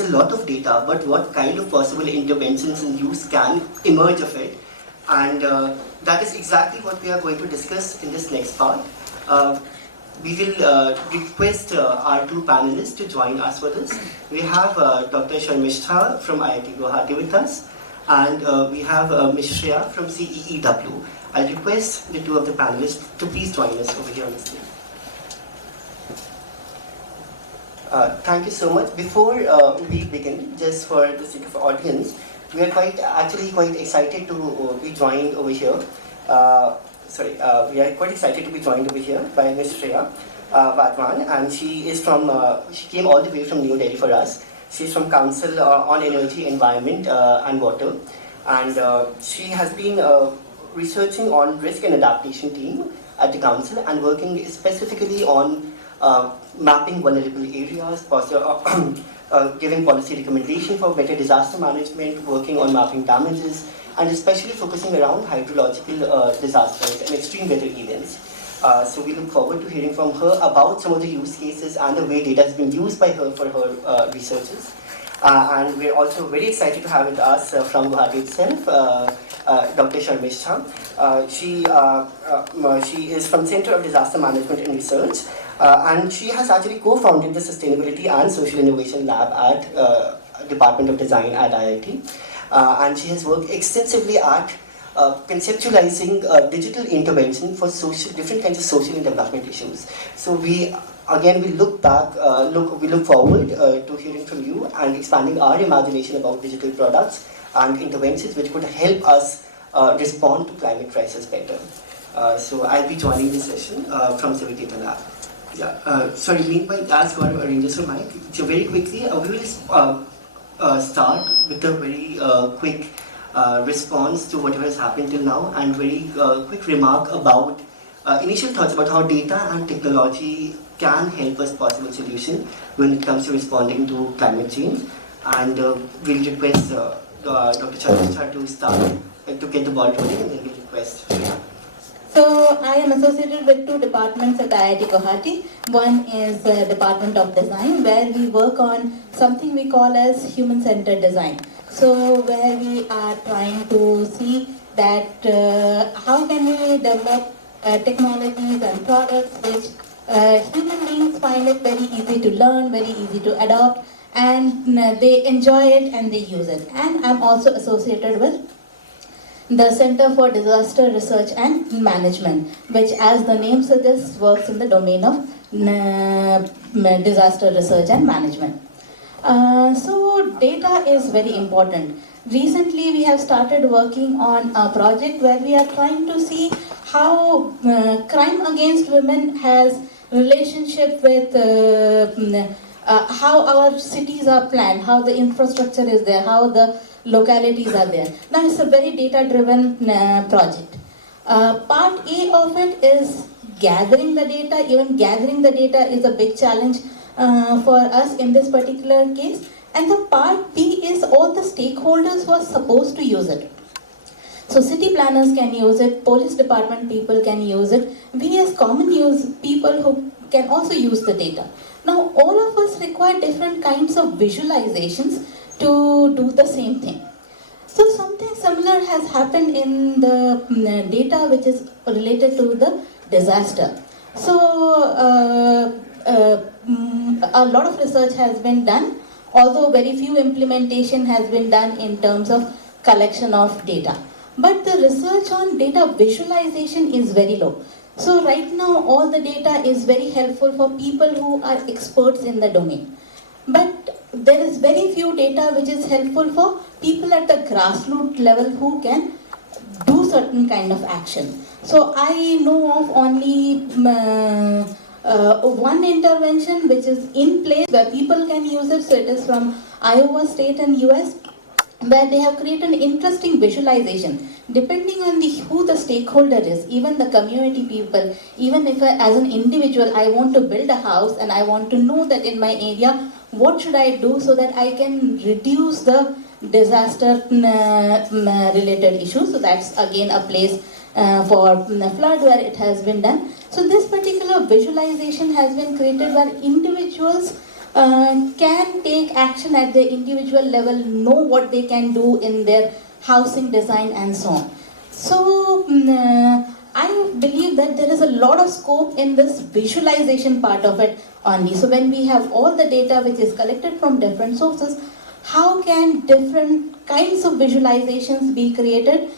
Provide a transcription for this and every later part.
there's a lot of data, but what kind of possible interventions and use can emerge of it? And that is exactly what we are going to discuss in this next part. We will request our two panelists to join us for this. We have Dr. Sharmistha from IIT Guwahati with us, and we have Ms Shreya from CEEW. I'll request the two of the panelists to please join us over here on the stage. Thank you so much. Before we begin, just for the sake of the audience, we are actually quite excited to be joined over here. We are quite excited to be joined over here by Ms Shreya Wadawan, and she came all the way from New Delhi for us. She's from Council on Energy, Environment and Water, and she has been researching on risk and adaptation team at the council and working specifically on mapping vulnerable areas, giving policy recommendation for better disaster management, working on mapping damages, and especially focusing around hydrological disasters and extreme weather events. So we look forward to hearing from her about some of the use cases and the way data has been used by her for her researches. And we're also very excited to have with us from Guwahati itself, Dr. Sharmistha. She is from Center of Disaster Management and Research, and she has actually co-founded the Sustainability and Social Innovation Lab at Department of Design at IIT. And she has worked extensively at conceptualizing digital intervention for different kinds of social and development issues. So we look forward to hearing from you and expanding our imagination about digital products and interventions which could help us respond to climate crisis better. So I'll be joining this session from Civic Data Lab. Sorry, meanwhile, as Gaurav arranges for mic, so very quickly, we will start with a very quick response to whatever has happened till now, and very quick remark about initial thoughts about how data and technology can help us possible solution when it comes to responding to climate change. And we'll request Dr. Sharmistha to start, to get the ball rolling, and then we'll request Shreya. So I am associated with two departments at IIT Guwahati. One is the Department of Design, where we work on something we call as human-centered design. So where we are trying to see that how can we develop technologies and products which human beings find it very easy to learn, very easy to adopt, and they enjoy it and they use it. And I'm also associated with the Center for Disaster Research and Management, which, as the name suggests, works in the domain of disaster research and management. So data is very important. Recently, we have started working on a project where we are trying to see how crime against women has relationship with how our cities are planned, how the infrastructure is there, how the localities are there. Now it's a very data-driven project. Part A of it is gathering the data. Even gathering the data is a big challenge for us in this particular case. And the part B is all the stakeholders who are supposed to use it. So city planners can use it, police department people can use it, we as common use people who can also use the data. Now all of us require different kinds of visualizations to do the same thing. So something similar has happened in the data which is related to the disaster. So a lot of research has been done, although very few implementation has been done in terms of collection of data. But the research on data visualization is very low. So right now all the data is very helpful for people who are experts in the domain. But there is very few data which is helpful for people at the grassroots level who can do certain kind of action. So I know of only one intervention which is in place where people can use it. So it is from Iowa State and US, where they have created an interesting visualization. Depending on who the stakeholder is, even the community people, even if as an individual I want to build a house and I want to know that in my area, what should I do so that I can reduce the disaster related issues. So that's again a place for flood where it has been done. So this particular visualization has been created where individuals can take action at the individual level, know what they can do in their housing design and so on. So I believe that there is a lot of scope in this visualization part of it only. So when we have all the data which is collected from different sources, how can different kinds of visualizations be created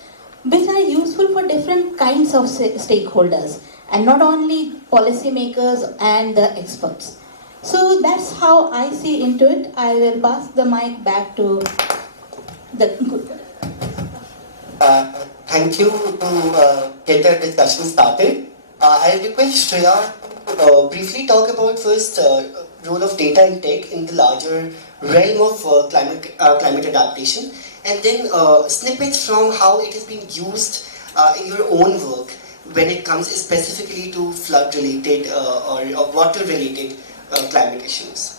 which are useful for different kinds of stakeholders and not only policymakers and the experts. So that's how I see into it. I will pass the mic back to the good. Thank you to get the discussion started. I'll request Shreya to briefly talk about first role of data and tech in the larger realm of climate adaptation, and then snippets from how it has been used in your own work when it comes specifically to flood-related or water-related climate issues.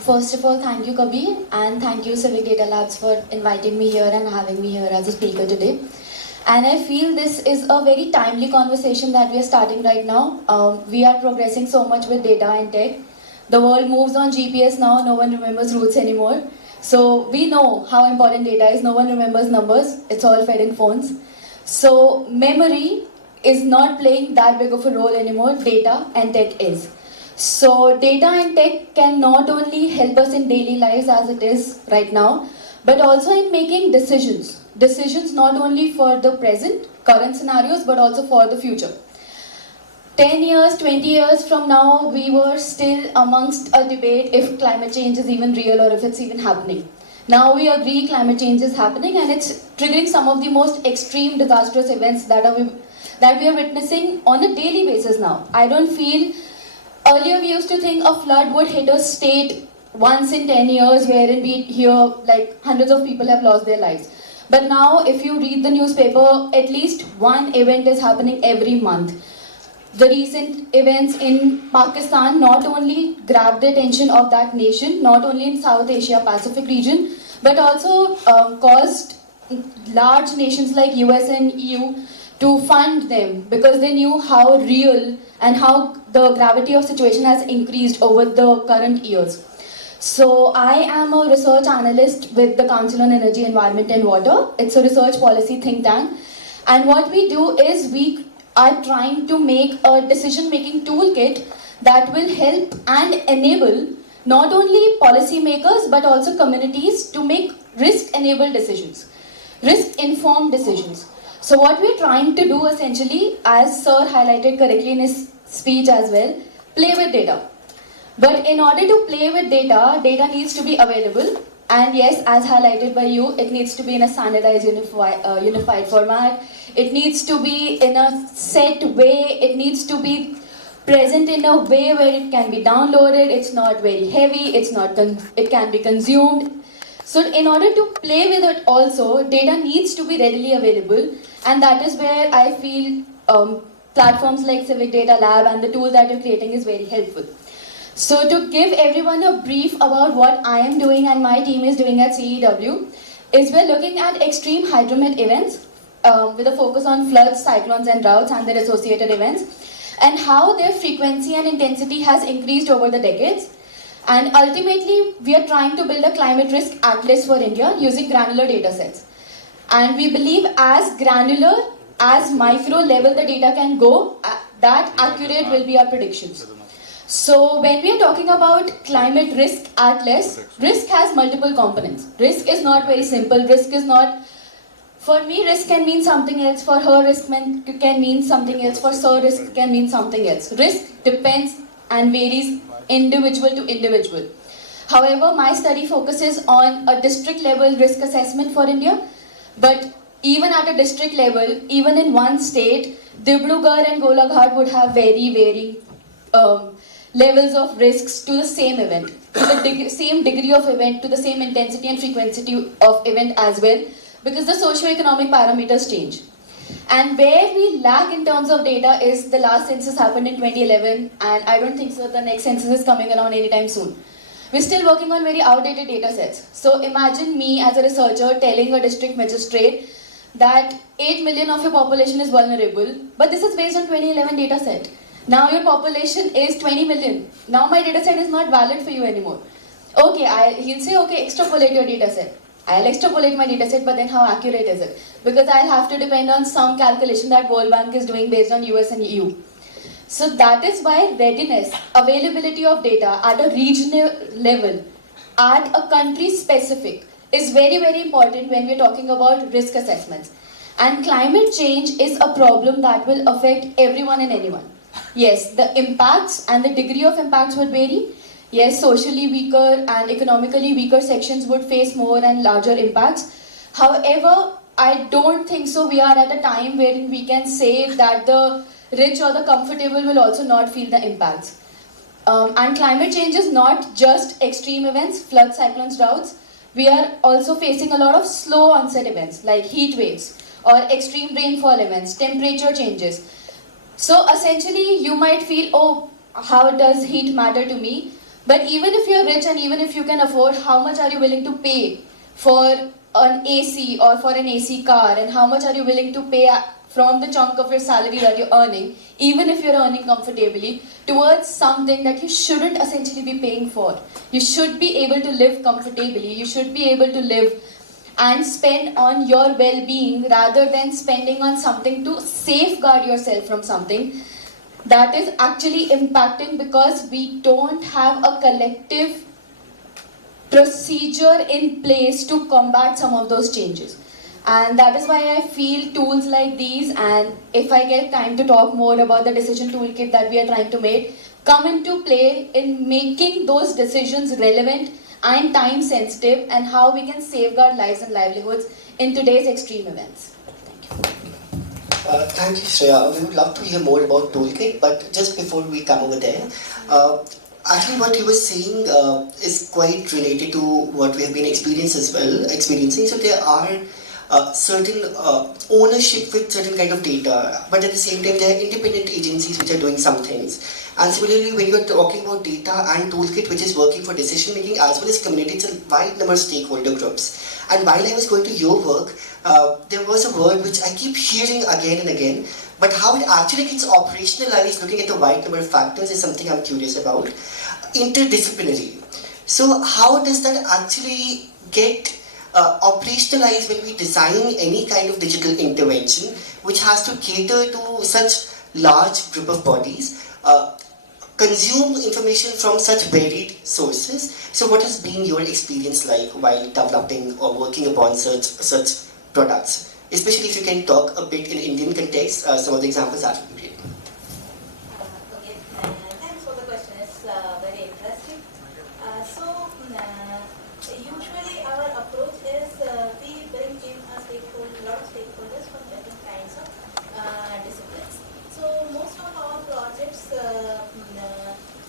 First of all, thank you, Kabir, and thank you, Civic Data Labs, for inviting me here and having me here as a speaker today. And I feel this is a very timely conversation that we are starting right now. We are progressing so much with data and tech. The world moves on GPS now, no one remembers routes anymore. So we know how important data is, no one remembers numbers, it's all fed in phones. So memory is not playing that big of a role anymore, data and tech is. So data and tech can not only help us in daily lives as it is right now, but also in making decisions. Decisions not only for the present, current scenarios, but also for the future. 10 years, 20 years from now, we were still amongst a debate if climate change is even real or if it's even happening. Now we agree climate change is happening and it's triggering some of the most extreme disastrous events that we are witnessing on a daily basis now. I don't feel, earlier we used to think a flood would hit a state once in 10 years wherein we hear like hundreds of people have lost their lives. But now if you read the newspaper, at least one event is happening every month. The recent events in Pakistan not only grabbed the attention of that nation, not only in South Asia Pacific region, but also caused large nations like US and EU to fund them because they knew how real and how the gravity of situation has increased over the current years. So I am a research analyst with the Council on Energy, Environment and Water. It's a research policy think tank. And what we do is we are trying to make a decision-making toolkit that will help and enable not only policymakers but also communities to make risk-enabled decisions, risk-informed decisions. So what we're trying to do essentially, as Sir highlighted correctly in his speech as well, play with data. But in order to play with data, data needs to be available. And yes, as highlighted by you, it needs to be in a standardized unified format. It needs to be in a set way. It needs to be present in a way where it can be downloaded. It's not very heavy. It can be consumed. So in order to play with it also, data needs to be readily available. And that is where I feel platforms like Civic Data Lab and the tool that you're creating is very helpful. So to give everyone a brief about what I am doing and my team is doing at CEEW, is we're looking at extreme hydromet events with a focus on floods, cyclones and droughts and their associated events, and how their frequency and intensity has increased over the decades. And ultimately, we are trying to build a climate risk atlas for India using granular data sets. And we believe as granular, as micro level the data can go, that accurate will be our predictions. So when we are talking about climate risk atlas, risk has multiple components. Risk is not very simple. Risk is not, for me risk can mean something else, for her risk can mean something else, for Sir risk can mean something else. Risk depends and varies individual to individual. However, my study focuses on a district level risk assessment for India, but even at a district level, even in one state, Dibrugarh and Golaghat would have very varying levels of risks to the same event, to the same degree of event, to the same intensity and frequency of event as well, because the socio-economic parameters change. And where we lag in terms of data is the last census happened in 2011, and I don't think so the next census is coming around anytime soon. We're still working on very outdated data sets. So imagine me as a researcher telling a district magistrate that 8 million of your population is vulnerable, but this is based on 2011 data set. Now your population is 20 million. Now my data set is not valid for you anymore. Okay, he'll say, okay, extrapolate your data set. I'll extrapolate my data set, but then how accurate is it? Because I'll have to depend on some calculation that World Bank is doing based on US and EU. So that is why readiness, availability of data at a regional level, at a country specific, is very, very important when we're talking about risk assessments. And climate change is a problem that will affect everyone and anyone. Yes, the impacts and the degree of impacts would vary. Yes, socially weaker and economically weaker sections would face more and larger impacts. However, I don't think so. We are at a time wherein we can say that the rich or the comfortable will also not feel the impacts. And climate change is not just extreme events, floods, cyclones, droughts. We are also facing a lot of slow onset events like heat waves or extreme rainfall events, temperature changes. So essentially, you might feel, oh, how does heat matter to me? But even if you're rich and even if you can afford, how much are you willing to pay for an AC or for an AC car? And how much are you willing to pay from the chunk of your salary that you're earning, even if you're earning comfortably, towards something that you shouldn't essentially be paying for? You should be able to live comfortably. You should be able to live and spend on your well-being rather than spending on something to safeguard yourself from something that is actually impacting, because we don't have a collective procedure in place to combat some of those changes. And that is why I feel tools like these, and if I get time to talk more about the decision toolkit that we are trying to make, come into play in making those decisions relevant and time sensitive, and how we can safeguard lives and livelihoods in today's extreme events. Thank you, Shreya. We would love to hear more about toolkit, but just before we come over there, actually what you were saying is quite related to what we have been experiencing. So there are certain ownership with certain kind of data, but at the same time there are independent agencies which are doing some things. And similarly, when you are talking about data and toolkit, which is working for decision making as well as community, it's a wide number of stakeholder groups. And while I was going to your work, there was a word which I keep hearing again and again, but how it actually gets operationalized, looking at the wide number of factors, is something I'm curious about. Interdisciplinary. So how does that actually get operationalized when we design any kind of digital intervention which has to cater to such large group of bodies, consume information from such varied sources? So what has been your experience like while developing or working upon such products? Especially if you can talk a bit in Indian context, some of the examples that would be great. Okay, thanks for the question. It's very interesting. Usually our approach is we bring in a lot of stakeholders from different kinds of disciplines. So most of our projects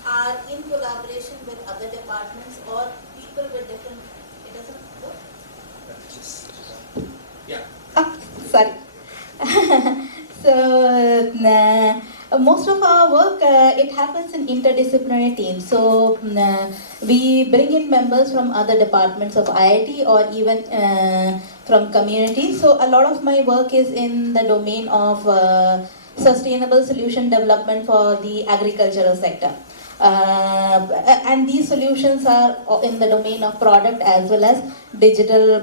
are in collaboration with other departments or people with different. It doesn't work. Yeah. Sorry. So most of our work it happens in interdisciplinary teams. So we bring in members from other departments of IIT or even from community. So a lot of my work is in the domain of sustainable solution development for the agricultural sector. And these solutions are in the domain of product as well as digital,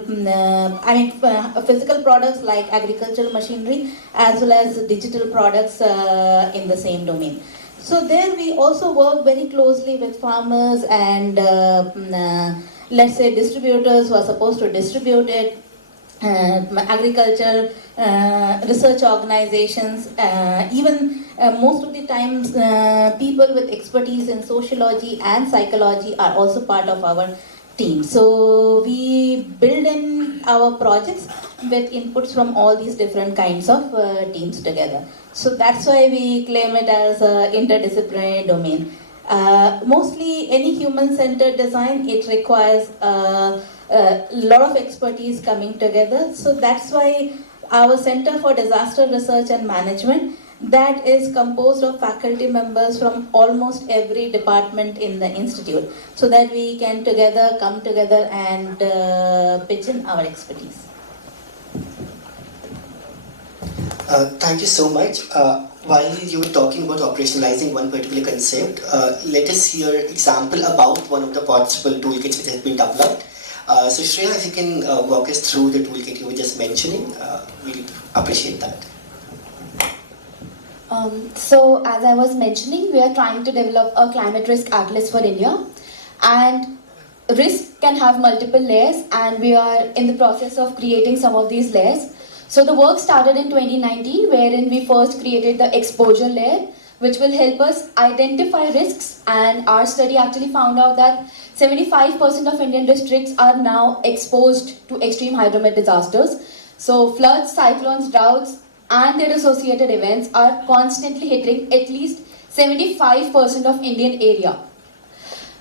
physical products like agricultural machinery as well as digital products in the same domain. So there we also work very closely with farmers and let's say distributors who are supposed to distribute it, agriculture, research organizations, even most of the times people with expertise in sociology and psychology are also part of our team. So we build in our projects with inputs from all these different kinds of teams together. So that's why we claim it as an interdisciplinary domain. Mostly any human-centered design, it requires a lot of expertise coming together. So that's why our Center for Disaster Research and Management, that is composed of faculty members from almost every department in the institute, so that we can come together and pitch in our expertise. Thank you so much. While you were talking about operationalizing one particular concept, let us hear example about one of the possible toolkits which has been developed. So Shreya, if you can walk us through the toolkit you were just mentioning, we'd appreciate that. So as I was mentioning, we are trying to develop a climate risk atlas for India, and risk can have multiple layers, and we are in the process of creating some of these layers. So the work started in 2019, wherein we first created the exposure layer, which will help us identify risks, and our study actually found out that 75% of Indian districts are now exposed to extreme hydromet disasters. So floods, cyclones, droughts, and their associated events are constantly hitting at least 75% of Indian area.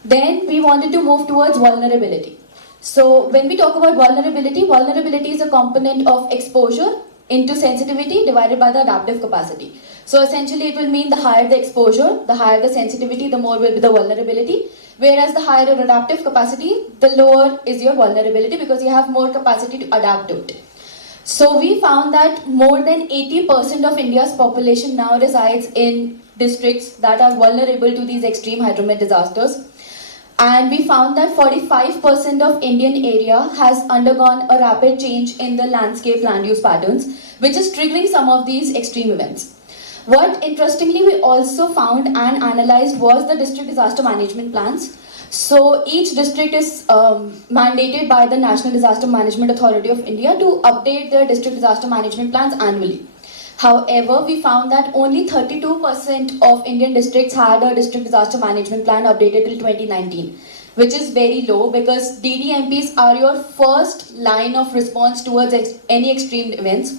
Then we wanted to move towards vulnerability. So when we talk about vulnerability, vulnerability is a component of exposure into sensitivity divided by the adaptive capacity. So essentially it will mean the higher the exposure, the higher the sensitivity, the more will be the vulnerability. Whereas the higher your adaptive capacity, the lower is your vulnerability because you have more capacity to adapt to it. So we found that more than 80% of India's population now resides in districts that are vulnerable to these extreme hydromet disasters. And we found that 45% of Indian area has undergone a rapid change in the landscape land use patterns, which is triggering some of these extreme events. What interestingly we also found and analyzed was the district disaster management plans. So each district is mandated by the National Disaster Management Authority of India to update their district disaster management plans annually. However, we found that only 32% of Indian districts had a district disaster management plan updated till 2019, which is very low because DDMPs are your first line of response towards any extreme events.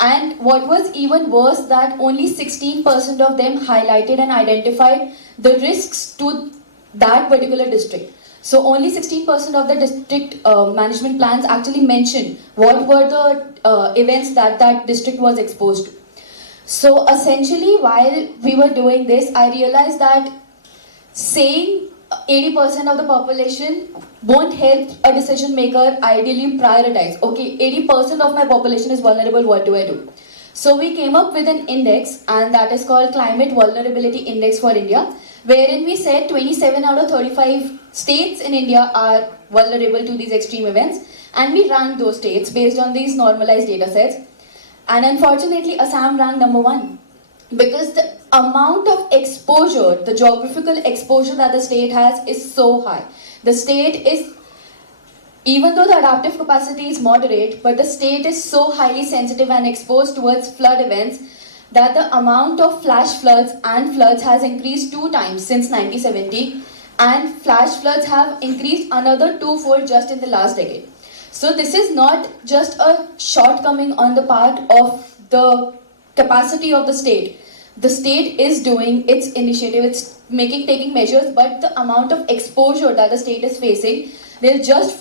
And what was even worse, that only 16% of them highlighted and identified the risks to that particular district. So only 16% of the district management plans actually mentioned what were the events that that district was exposed to. So essentially, while we were doing this, I realized that saying 80% of the population won't help a decision maker ideally prioritize. Okay, 80% of my population is vulnerable, what do I do? So we came up with an index, and that is called Climate Vulnerability Index for India, wherein we said 27 out of 35 states in India are vulnerable to these extreme events, and we ranked those states based on these normalized data sets. And unfortunately, Assam ranked number 1 because the amount of exposure, the geographical exposure that the state has is so high. The state is, even though the adaptive capacity is moderate, but the state is so highly sensitive and exposed towards flood events that the amount of flash floods and floods has increased 2 times since 1970, and flash floods have increased another 2-fold just in the last decade. So this is not just a shortcoming on the part of the capacity of the state. The state is doing its initiative, it's taking measures, but the amount of exposure that the state is facing, they'll just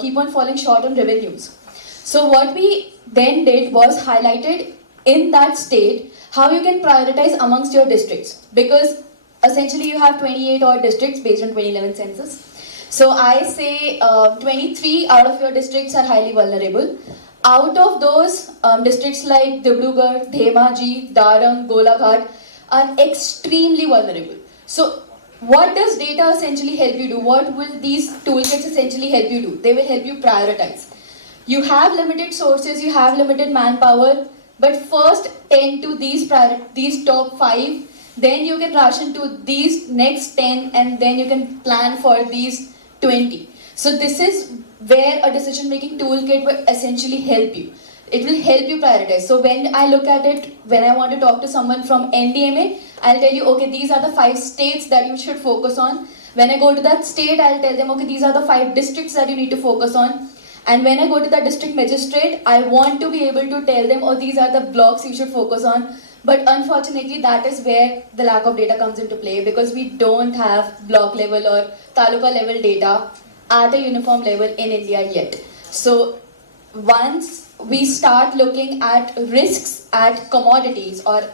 keep on falling short on revenues. So what we then did was highlighted in that state how you can prioritize amongst your districts, because essentially you have 28 odd districts based on 2011 census. So I say 23 out of your districts are highly vulnerable. Out of those, districts like Dibrugarh, Dhemaji, Darang, Golaghat are extremely vulnerable. So what does data essentially help you do? What will these toolkits essentially help you do? They will help you prioritize. You have limited sources, you have limited manpower, but first tend to these top 5, then you can ration to these next 10, and then you can plan for these 20. So this is where a decision-making toolkit will essentially help you. It will help you prioritize. So when I look at it, when I want to talk to someone from NDMA, I'll tell you, okay, these are the 5 states that you should focus on. When I go to that state, I'll tell them, okay, these are the 5 districts that you need to focus on. And when I go to the district magistrate, I want to be able to tell them, oh, these are the blocks you should focus on. But unfortunately, that is where the lack of data comes into play, because we don't have block level or taluka level data at a uniform level in India yet. So once we start looking at risks at commodities or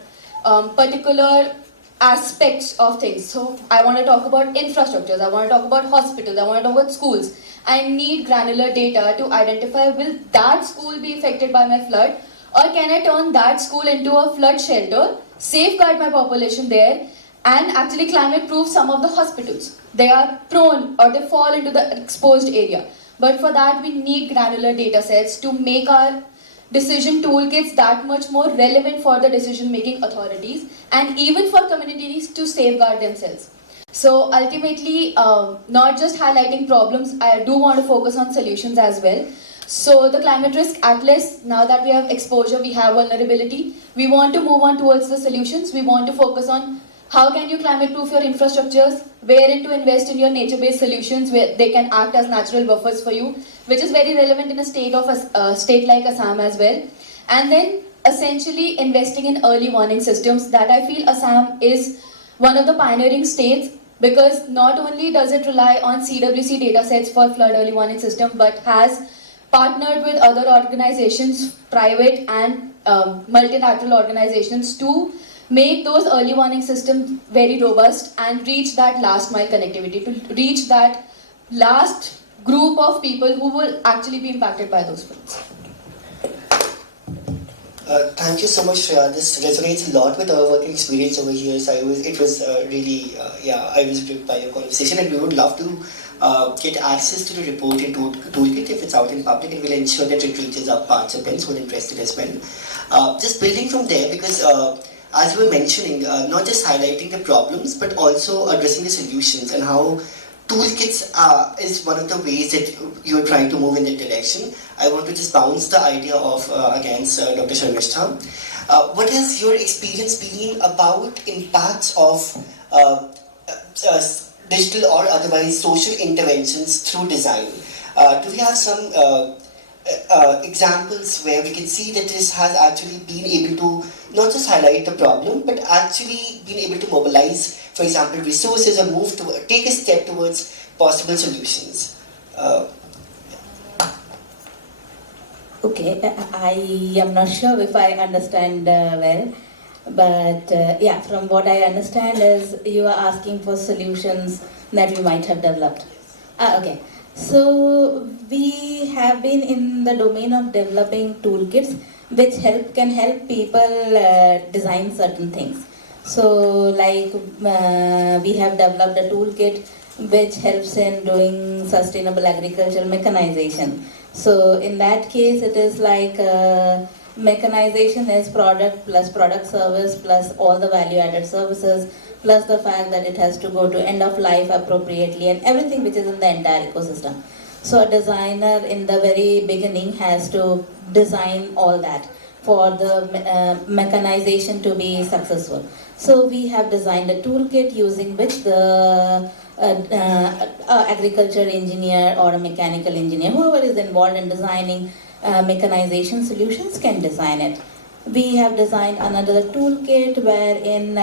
particular aspects of things, so I want to talk about infrastructures, I want to talk about hospitals, I want to talk about schools, I need granular data to identify, will that school be affected by my flood, Or can I turn that school into a flood shelter, safeguard my population there, and actually climate proof some of the hospitals? They are prone or they fall into the exposed area. But for that, we need granular data sets to make our decision toolkits that much more relevant for the decision making authorities and even for communities to safeguard themselves. So ultimately, not just highlighting problems, I do want to focus on solutions as well. So the climate risk atlas, now that we have exposure, we have vulnerability, we want to move on towards the solutions. We want to focus on how can you climate proof your infrastructures, wherein to invest in your nature-based solutions where they can act as natural buffers for you, which is very relevant in a state like Assam as well. And then essentially investing in early warning systems that I feel Assam is one of the pioneering states, because not only does it rely on CWC datasets for flood early warning system, but has partnered with other organizations, private and multilateral organizations, to make those early warning systems very robust and reach that last mile connectivity, to reach that last group of people who will actually be impacted by those floods. Thank you so much, Shreya. This resonates a lot with our working experience over here. So it was really, I was gripped by your conversation, and we would love to get access to the report and toolkit if it's out in public, and we'll ensure that it reaches our participants who are interested as well. Just building from there, because as you were mentioning, not just highlighting the problems, but also addressing the solutions, and how toolkits is one of the ways that you're trying to move in that direction. I want to just bounce the idea off against Dr. Sharmistha. What has your experience been about impacts of digital or otherwise social interventions through design? Do we have some examples where we can see that this has actually been able to not just highlight the problem, but actually been able to mobilize, for example, resources, or take a step towards possible solutions? Okay, I am not sure if I understand well, but yeah, from what I understand is you are asking for solutions that we might have developed. Okay, so we have been in the domain of developing toolkits which can help people design certain things. So like we have developed a toolkit which helps in doing sustainable agricultural mechanization. So in that case, it is like mechanization is product plus product service plus all the value added services plus the fact that it has to go to end of life appropriately and everything which is in the entire ecosystem. So a designer in the very beginning has to design all that for the mechanization to be successful. So we have designed a toolkit using which the agriculture engineer or a mechanical engineer, whoever is involved in designing mechanization solutions, can design it. We have designed another toolkit wherein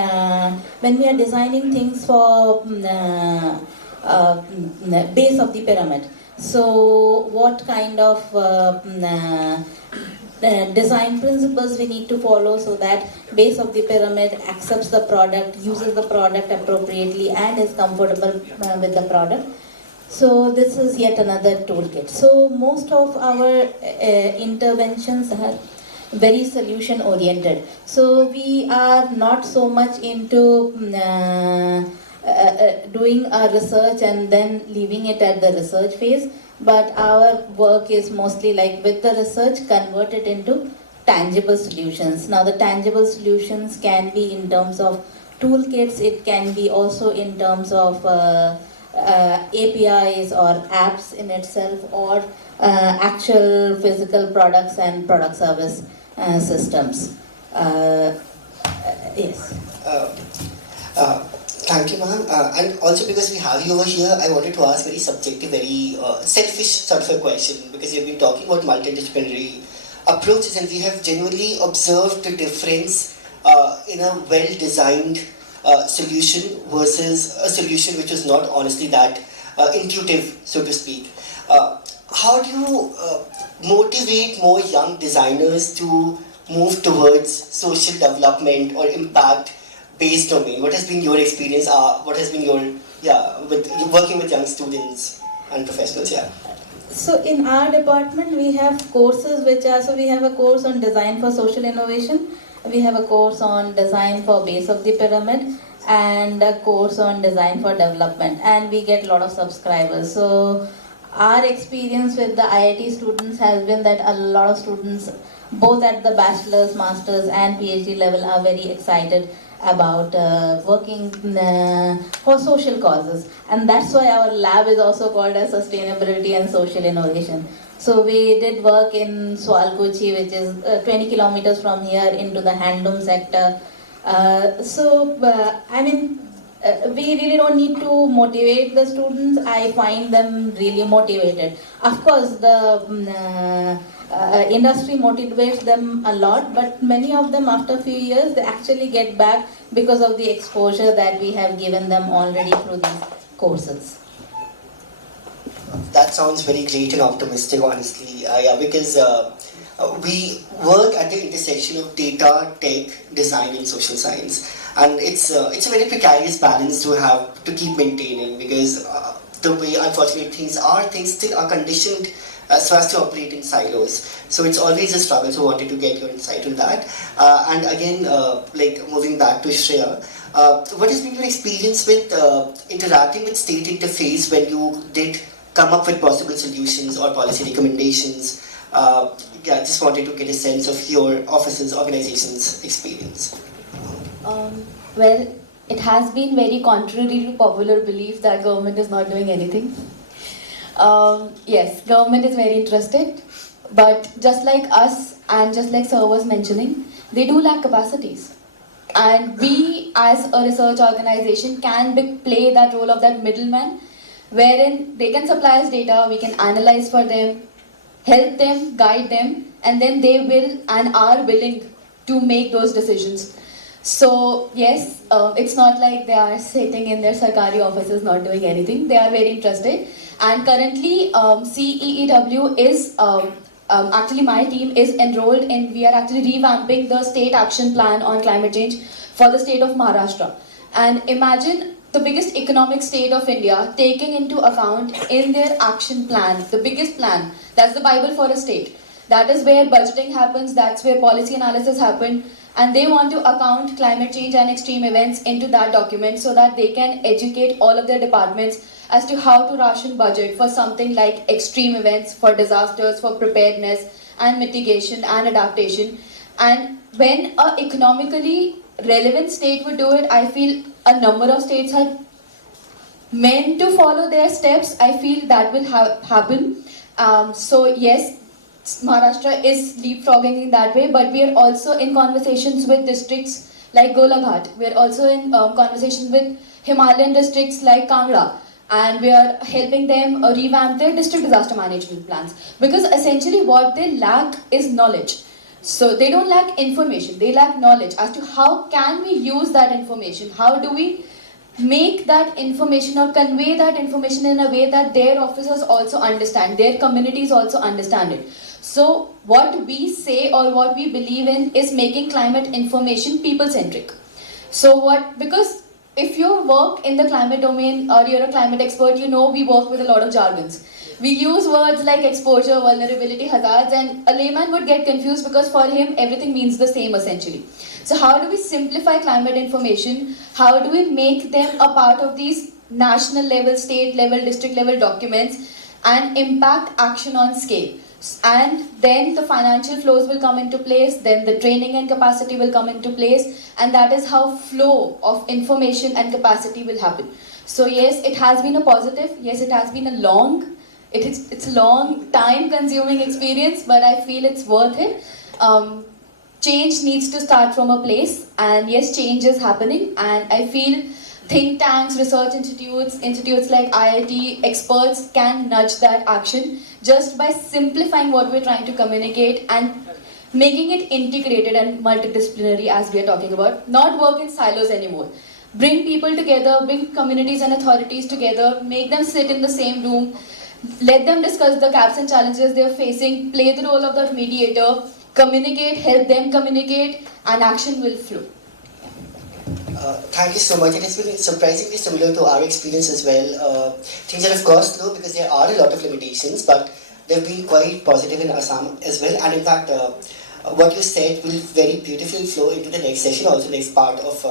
when we are designing things for base of the pyramid, so what kind of design principles we need to follow so that base of the pyramid accepts the product, uses the product appropriately and is comfortable with the product. So this is yet another toolkit. So most of our interventions are very solution oriented. So we are not so much into doing a research and then leaving it at the research phase, but our work is mostly like with the research convert it into tangible solutions. Now the tangible solutions can be in terms of toolkits, it can be also in terms of APIs or apps in itself, or actual physical products and product service systems. Yes. Thank you, ma'am. And also because we have you over here, I wanted to ask very subjective, very selfish sort of a question, because you've been talking about multidisciplinary approaches, and we have genuinely observed the difference in a well-designed solution versus a solution which was not honestly that intuitive, so to speak. How do you motivate more young designers to move towards social development or impact-based domain? What has been your experience? What has been your with working with young students and professionals? Yeah. So in our department we have courses which are, so we have a course on design for social innovation, we have a course on design for base of the pyramid, and a course on design for development, and we get a lot of subscribers. So our experience with the IIT students has been that a lot of students both at the bachelor's, master's and PhD level are very excited about working for social causes, and that's why our lab is also called as sustainability and social innovation. So we did work in Swalkuchi, which is 20 kilometers from here, into the handloom sector. We really don't need to motivate the students. I find them really motivated. Of course, the industry motivates them a lot, but many of them after a few years they actually get back because of the exposure that we have given them already through these courses. That sounds very great and optimistic, honestly. Because we work at the intersection of data, tech, design, and social science, and it's a very precarious balance to have to keep maintaining, because the way unfortunately things still are conditioned so as to operate in silos. So it's always a struggle. So I wanted to get your insight on that. And again, like moving back to Shreya, what has been your experience with interacting with state interface when you did come up with possible solutions or policy recommendations? Just wanted to get a sense of your office's, organization's experience. Well, it has been very contrary to popular belief that government is not doing anything. Yes, government is very interested, but just like us and just like Sir was mentioning, they do lack capacities. And we as a research organization can play that role of that middleman, wherein they can supply us data, we can analyze for them, help them, guide them, and then they will and are willing to make those decisions. So yes, it's not like they are sitting in their Sarkari offices not doing anything. They are very interested. And currently CEEW is, actually my team is enrolled in, we are actually revamping the state action plan on climate change for the state of Maharashtra. And imagine the biggest economic state of India taking into account in their action plan, the biggest plan, that's the Bible for a state. That is where budgeting happens, that's where policy analysis happens, and they want to account climate change and extreme events into that document so that they can educate all of their departments as to how to ration budget for something like extreme events, for disasters, for preparedness and mitigation and adaptation. And when an economically relevant state would do it, I feel a number of states are meant to follow their steps. I feel that will happen. So yes, Maharashtra is leapfrogging in that way, but we are also in conversations with districts like Golaghat. We are also in conversations with Himalayan districts like Kangra, and we are helping them revamp their district disaster management plans, because essentially what they lack is knowledge. So they don't lack information, they lack knowledge as to how can we use that information, how do we make that information or convey that information in a way that their officers also understand, their communities also understand it. So what we say or what we believe in is making climate information people-centric. So because if you work in the climate domain or you're a climate expert, you know we work with a lot of jargons. We use words like exposure, vulnerability, hazards, and a layman would get confused because for him everything means the same essentially. So how do we simplify climate information? How do we make them a part of these national level, state level, district level documents and impact action on scale? And then the financial flows will come into place, then the training and capacity will come into place, and that is how flow of information and capacity will happen. So yes, it has been a positive, yes it has been it's a long time consuming experience, but I feel it's worth it. Change needs to start from a place, and yes, change is happening, and I feel think tanks, research institutes like IIT, experts can nudge that action just by simplifying what we're trying to communicate and making it integrated and multidisciplinary as we are talking about. Not work in silos anymore. Bring people together, bring communities and authorities together, make them sit in the same room, let them discuss the gaps and challenges they're facing, play the role of that mediator, communicate, help them communicate, and action will flow. Thank you so much. It has been surprisingly similar to our experience as well. Things are of course slow because there are a lot of limitations, but they've been quite positive in Assam as well. And in fact, what you said will very beautifully flow into the next session, also next part of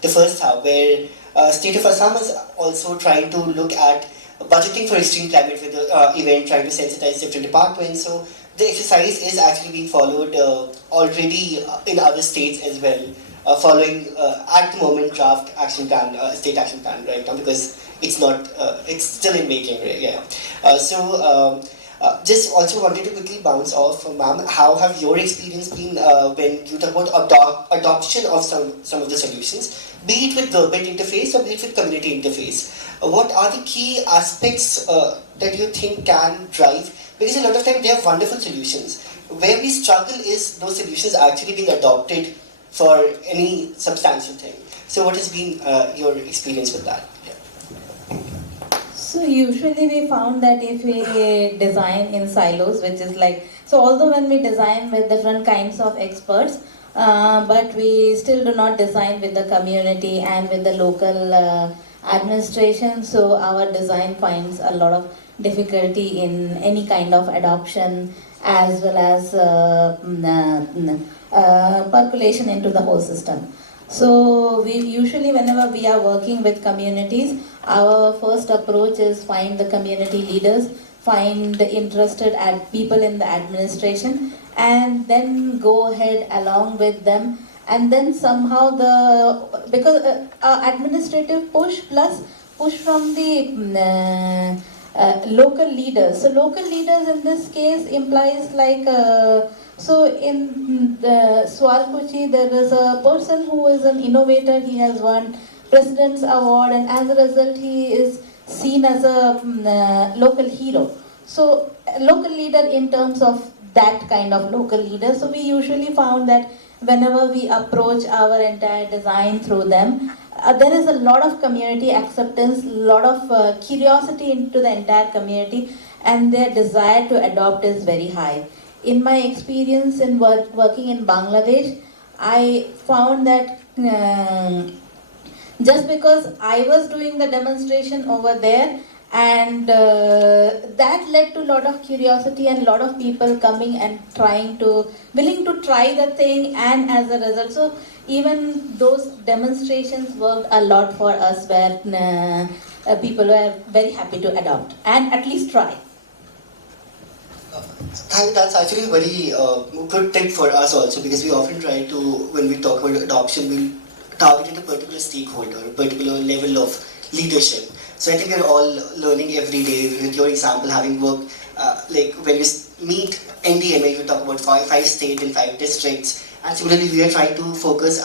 the first half, where State of Assam is also trying to look at budgeting for extreme climate with the event, trying to sensitize different departments. So the exercise is actually being followed already in other states as well. Following at the moment draft action plan, state action plan right now, because it's not, it's still in making, right? Yeah. Just also wanted to quickly bounce off, ma'am, how have your experience been when you talk about adoption of some of the solutions, be it with government interface or be it with community interface? What are the key aspects that you think can drive? Because a lot of time they have wonderful solutions. Where we struggle is those solutions actually being adopted for any substantial thing. So what has been your experience with that? Yeah. So usually we found that if we design in silos, which is like, so although when we design with different kinds of experts, but we still do not design with the community and with the local administration, so our design finds a lot of difficulty in any kind of adoption as well as percolation into the whole system. So we usually, whenever we are working with communities, our first approach is find the community leaders, find the interested people in the administration, and then go ahead along with them. And then somehow because administrative push plus push from the local leaders. So local leaders in this case implies like, so in the Swarkuchi there is a person who is an innovator, he has won President's Award, and as a result he is seen as a local hero. So a local leader in terms of that kind of local leader. So we usually found that whenever we approach our entire design through them, there is a lot of community acceptance, a lot of curiosity into the entire community, and their desire to adopt is very high. In my experience in working in Bangladesh, I found that just because I was doing the demonstration over there, and that led to a lot of curiosity and a lot of people coming and willing to try the thing, and as a result, so even those demonstrations worked a lot for us, where people were very happy to adopt and at least try. That's actually a very good tip for us also, because we often try to, when we talk about adoption, we target a particular stakeholder, a particular level of leadership. So I think we're all learning every day. With your example, having worked, like when you meet NDMA, you talk about five states and 5 districts. And similarly, we are trying to focus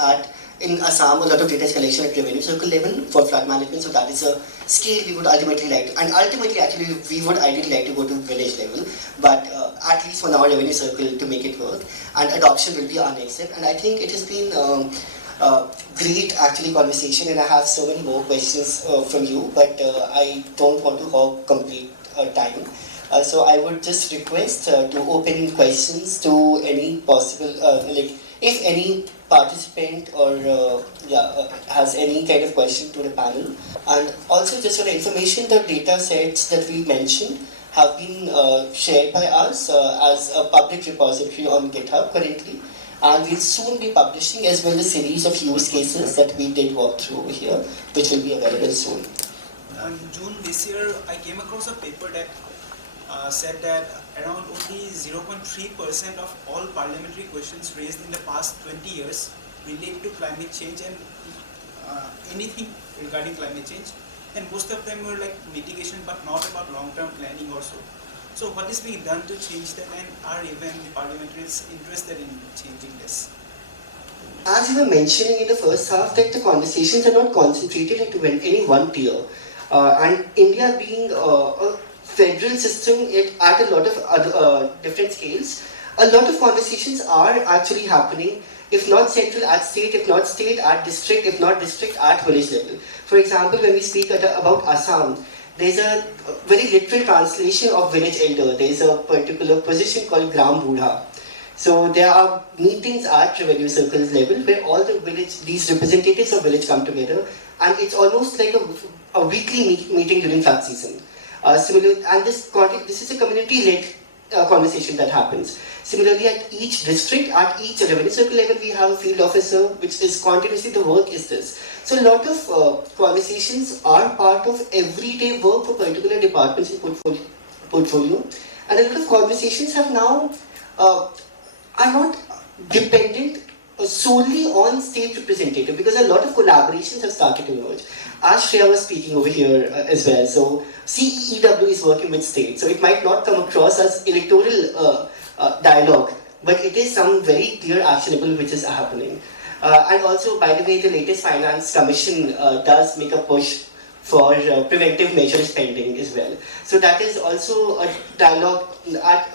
in Assam, a lot of data collection at revenue circle level for flood management. So that is a scale we would ultimately like to, and ultimately actually we would ideally like to go to village level, but at least for now revenue circle to make it work. And adoption will be our next step. And I think it has been great actually conversation, and I have so many more questions from you, but I don't want to hog complete time. So I would just request to open questions to any possible, like if any participant or has any kind of question to the panel. And also just for the information, the data sets that we mentioned have been shared by us as a public repository on GitHub currently. And we'll soon be publishing as well a series of use cases that we did walk through over here, which will be available soon. In June this year, I came across a paper that said that around only 0.3% of all parliamentary questions raised in the past 20 years relate to climate change and anything regarding climate change. And most of them were like mitigation, but not about long-term planning also. So what is being done to change that, and are even the parliamentarians interested in changing this? As you were mentioning in the first half, that the conversations are not concentrated into any one tier. And India being a federal system at a lot of other different scales, a lot of conversations are actually happening, if not central at state, if not state at district, if not district at village level. For example, when we speak about Assam, there's a very literal translation of village elder. There's a particular position called Gram Budha. So there are meetings at revenue circles level where all these representatives of village come together, and it's almost like a weekly meeting during flood season. Similarly, and this is a community-led conversation that happens. Similarly, at each district, at each revenue circle level, we have a field officer, which is continuously the work is this. So a lot of conversations are part of everyday work for particular departments in portfolio, and a lot of conversations have now are not dependent solely on state representative, because a lot of collaborations have started to emerge. As Shreya was speaking over here as well, so CEEW is working with states, so it might not come across as electoral dialogue, but it is some very clear actionable which is happening. And also, by the way, the latest Finance Commission does make a push for preventive measure spending as well. So that is also a dialogue at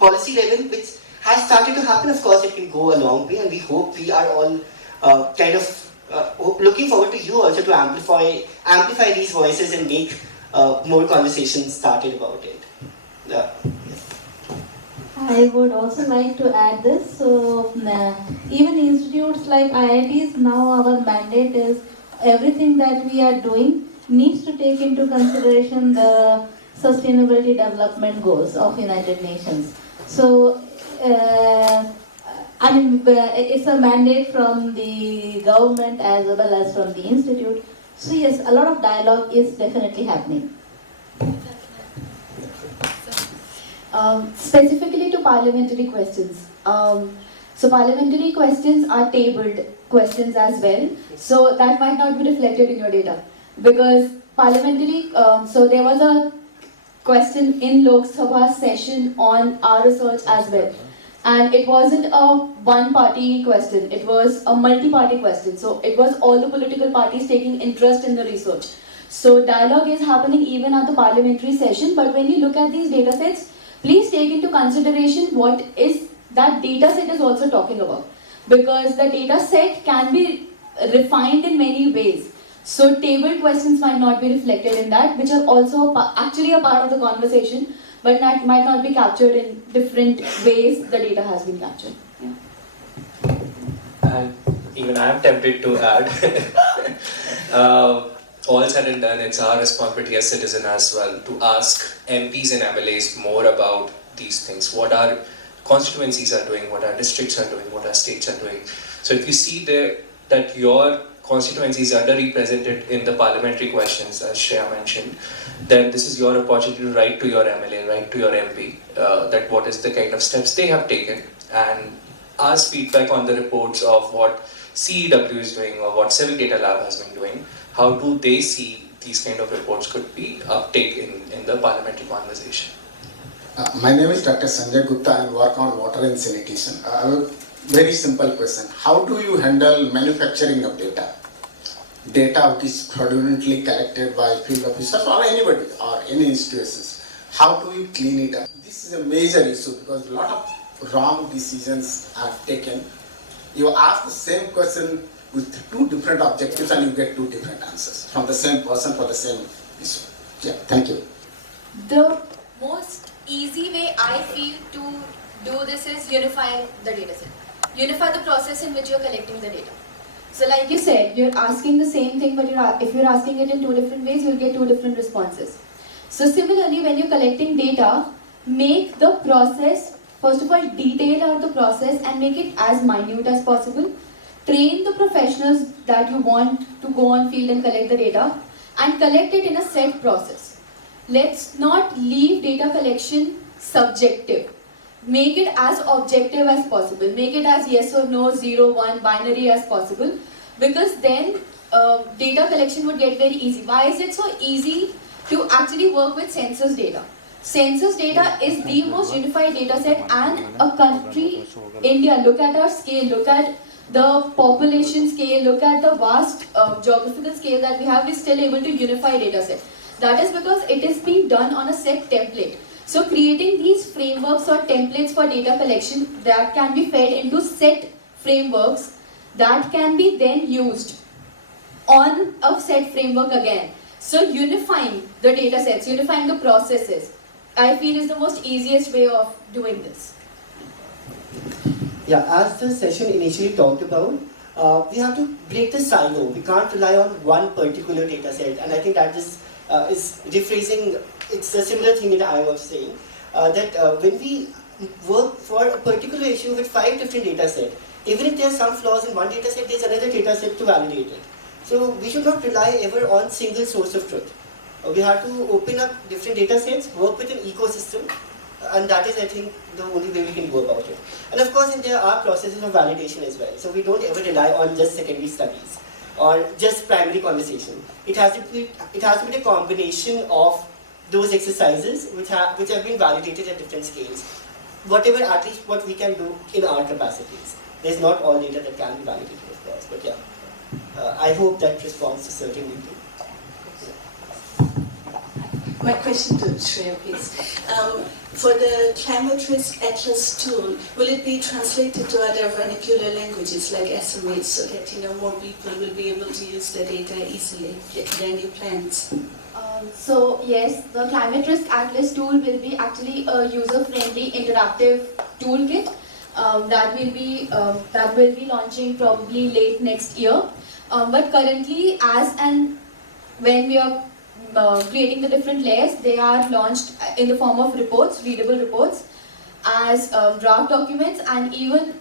policy level which has started to happen. Of course, it can go a long way, and we hope we are all looking forward to you also to amplify these voices and make more conversations started about it. I would also like to add this. So, even institutes like IITs, now our mandate is everything that we are doing needs to take into consideration the Sustainability Development Goals of United Nations. So, I mean, it's a mandate from the government as well as from the institute. So yes, a lot of dialogue is definitely happening. Specifically to parliamentary questions. So parliamentary questions are tabled questions as well. So that might not be reflected in your data. Because parliamentary, so there was a question in Lok Sabha session on our research as well. And it wasn't a one-party question, it was a multi-party question. So it was all the political parties taking interest in the research. So dialogue is happening even at the parliamentary session, but when you look at these data sets, please take into consideration what is that data set is also talking about. Because the data set can be refined in many ways. So tabled questions might not be reflected in that, which are also actually a part of the conversation, but that might not be captured in different ways the data has been captured. Yeah. And even I am tempted to add, all said and done, it's our responsibility as citizens as well to ask MPs and MLAs more about these things. What our constituencies are doing, what our districts are doing, what our states are doing. So if you see there that your constituency is underrepresented in the parliamentary questions, as Shreya mentioned, then this is your opportunity to write to your MLA, write to your MP, that what is the kind of steps they have taken, and ask feedback on the reports of what CEEW is doing or what Civic Data Lab has been doing. How do they see these kind of reports could be uptake in the parliamentary conversation? My name is Dr. Sanjay Gupta. I work on water and sanitation. I have a very simple question. How do you handle manufacturing of data? Data which is fraudulently collected by field officers or anybody or any institutions. How do you clean it up? This is a major issue because a lot of wrong decisions are taken. You ask the same question with two different objectives and you get two different answers from the same person for the same issue. Yeah, thank you. The most easy way I feel to do this is unify the data set. Unify the process in which you're collecting the data. So like you said, you're asking the same thing, but if you're asking it in two different ways, you'll get two different responses. So similarly, when you're collecting data, make the process, first of all, detail out the process and make it as minute as possible. Train the professionals that you want to go on field and collect the data and collect it in a set process. Let's not leave data collection subjective. Make it as objective as possible. Make it as yes or no, 0, 1, binary as possible. Because then data collection would get very easy. Why is it so easy to actually work with census data? Census data is the most unified data set, and a country, India, look at our scale, look at the population scale, look at the vast geographical scale that we have, we're still able to unify data set. That is because it is being done on a set template. So creating these frameworks or templates for data collection that can be fed into set frameworks that can be then used on a set framework again. So unifying the data sets, unifying the processes, I feel is the most easiest way of doing this. Yeah, as the session initially talked about, we have to break the silo. We can't rely on one particular data set, and I think that is rephrasing. It's a similar thing that I was saying, that when we work for a particular issue with 5 different data sets, even if there are some flaws in one data set, there's another data set to validate it. So we should not rely ever on single source of truth. We have to open up different data sets, work with an ecosystem, and that is, I think, the only way we can go about it. And of course, there are processes of validation as well. So we don't ever rely on just secondary studies or just primary conversation. It has to be a combination of those exercises which have been validated at different scales. Whatever, at least what we can do in our capacities. There's not all data that can be validated, of course, but yeah. I hope that responds to certainly. My question to Shreya, please. For the climate risk atlas tool, will it be translated to other vernacular languages like Assamese so that more people will be able to use the data easily? Are any plans? So yes, the climate risk atlas tool will be actually a user-friendly interactive toolkit that will be launching probably late next year. But currently, as and when we are creating the different layers, they are launched in the form of reports, readable reports, as draft documents, and even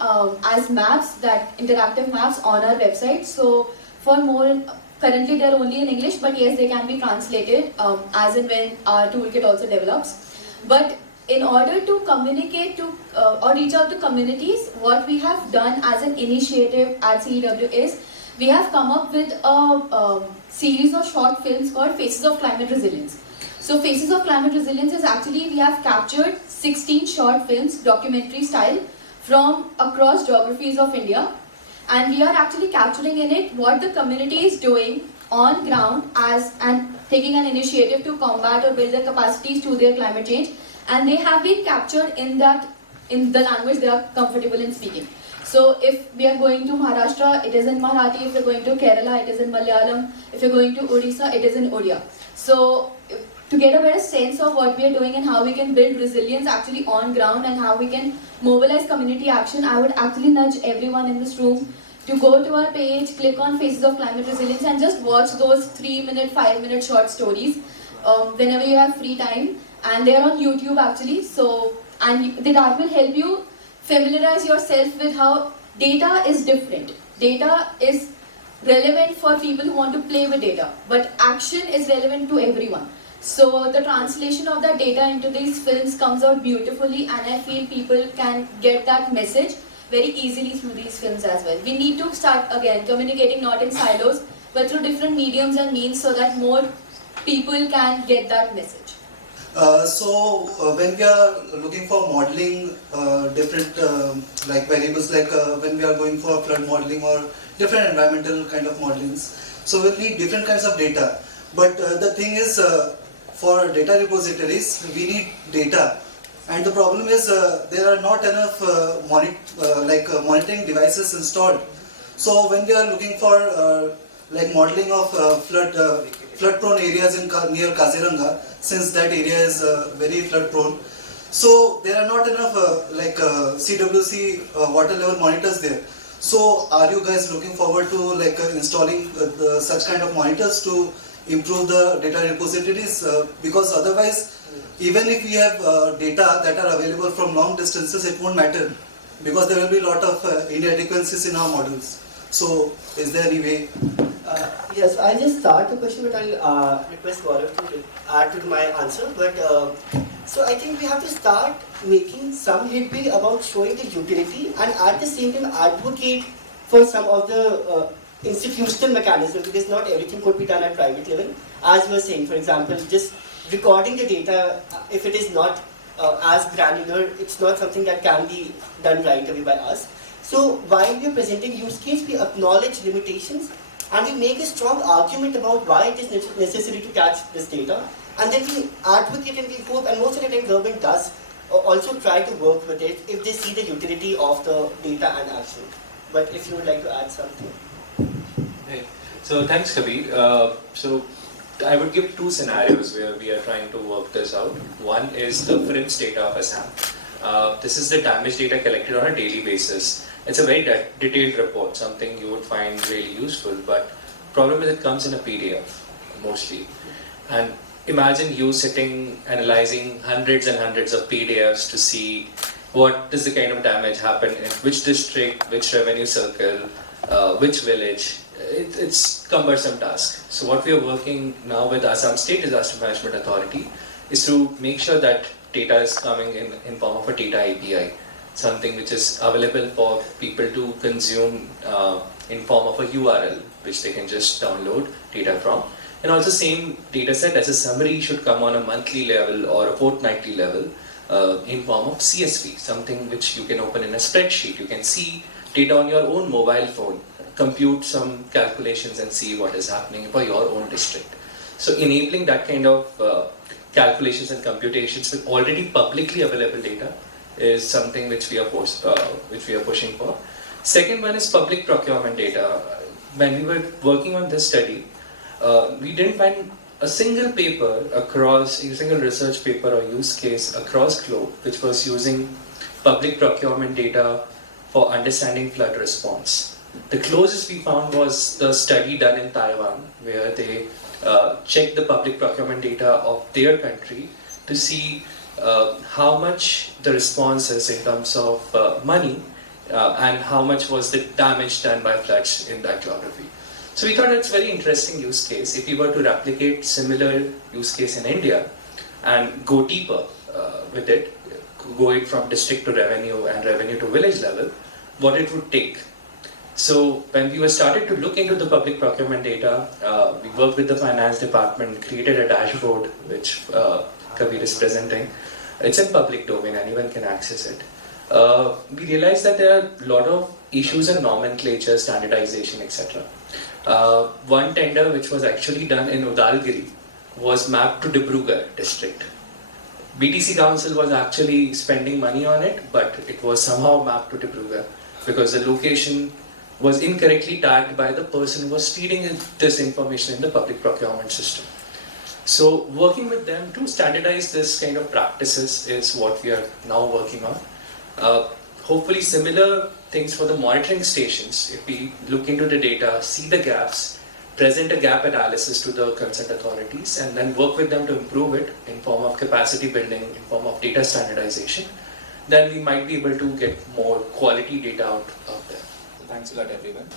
as maps, that interactive maps on our website. So for more, currently they're only in English, but yes, they can be translated as and when our toolkit also develops. But in order to communicate to or reach out to communities, what we have done as an initiative at CEEW is we have come up with a series of short films called Faces of Climate Resilience. So Faces of Climate Resilience is actually, we have captured 16 short films, documentary style, from across geographies of India. And we are actually capturing in it what the community is doing on ground and taking an initiative to combat or build their capacities to their climate change. And they have been captured in the language they are comfortable in speaking. So if we are going to Maharashtra, it is in Marathi. If we are going to Kerala, it is in Malayalam. If you are going to Odisha, it is in Odia. So to get a better sense of what we are doing and how we can build resilience actually on ground and how we can mobilize community action, I would actually nudge everyone in this room to go to our page, click on Faces of Climate Resilience and just watch those 3-minute, 5-minute short stories whenever you have free time. And they are on YouTube actually. So, and that will help you familiarize yourself with how data is different. Data is relevant for people who want to play with data, but action is relevant to everyone. So the translation of that data into these films comes out beautifully, and I feel people can get that message very easily through these films as well. We need to start again communicating not in silos, but through different mediums and means so that more people can get that message. When we are looking for modeling different like variables, like when we are going for flood modeling or different environmental kind of modelings, so we'll need different kinds of data. But the thing is, for data repositories, we need data, and the problem is there are not enough monitoring devices installed. So when we are looking for like modeling of flood-prone areas near Kaziranga, since that area is very flood-prone, so there are not enough CWC water level monitors there. So are you guys looking forward to installing such kind of monitors to improve the data repositories? Because otherwise, even if we have data that are available from long distances, it won't matter, because there will be a lot of inadequacies in our models. So is there any way? Yes, I'll just start the question, but I'll request Gaurav to add to my answer. But so I think we have to start making some headway about showing the utility and at the same time advocate for some of the institutional mechanisms, because not everything could be done at private level. As you were saying, for example, just recording the data, if it is not as granular, it's not something that can be done right away by us. So while we are presenting use case, we acknowledge limitations and we make a strong argument about why it is necessary to catch this data, and then we advocate and we hope, and most of the time government does also try to work with it if they see the utility of the data and action. But if you would like to add something. Hey. So thanks, Kabir. So I would give two scenarios where we are trying to work this out. One is the FRIMS data of Assam. This is the damage data collected on a daily basis. It's a very detailed report, something you would find really useful, but problem is it comes in a PDF mostly. And imagine you sitting analyzing hundreds and hundreds of PDFs to see what does the kind of damage happen in which district, which revenue circle, which village. It's cumbersome task. So what we are working now with Assam State Disaster Management Authority is to make sure that data is coming in form of a data API, something which is available for people to consume in form of a URL, which they can just download data from. And also same data set as a summary should come on a monthly level or a fortnightly level in form of CSV, something which you can open in a spreadsheet. You can see data on your own mobile phone, compute some calculations and see what is happening for your own district. So enabling that kind of calculations and computations with already publicly available data is something which we are pushing for. Second one is public procurement data. When we were working on this study, we didn't find a single paper across, a single research paper or use case across globe which was using public procurement data for understanding flood response. The closest we found was the study done in Taiwan, where they checked the public procurement data of their country to see how much the response is in terms of money and how much was the damage done by floods in that geography. So we thought it's a very interesting use case. If we were to replicate similar use case in India and go deeper with it, go it from district to revenue and revenue to village level, what it would take. So when we were started to look into the public procurement data, we worked with the finance department, created a dashboard which Kabir is presenting. It's in public domain, anyone can access it. We realized that there are a lot of issues in nomenclature, standardization, etc. One tender which was actually done in Udalgiri was mapped to Dibrugarh district. BTC Council was actually spending money on it, but it was somehow mapped to Dibrugarh because the location was incorrectly tagged by the person who was feeding this information in the public procurement system. So working with them to standardize this kind of practices is what we are now working on. Hopefully similar things for the monitoring stations. If we look into the data, see the gaps, present a gap analysis to the concerned authorities, and then work with them to improve it in form of capacity building, in form of data standardization, then we might be able to get more quality data out there. Thanks a lot, everyone.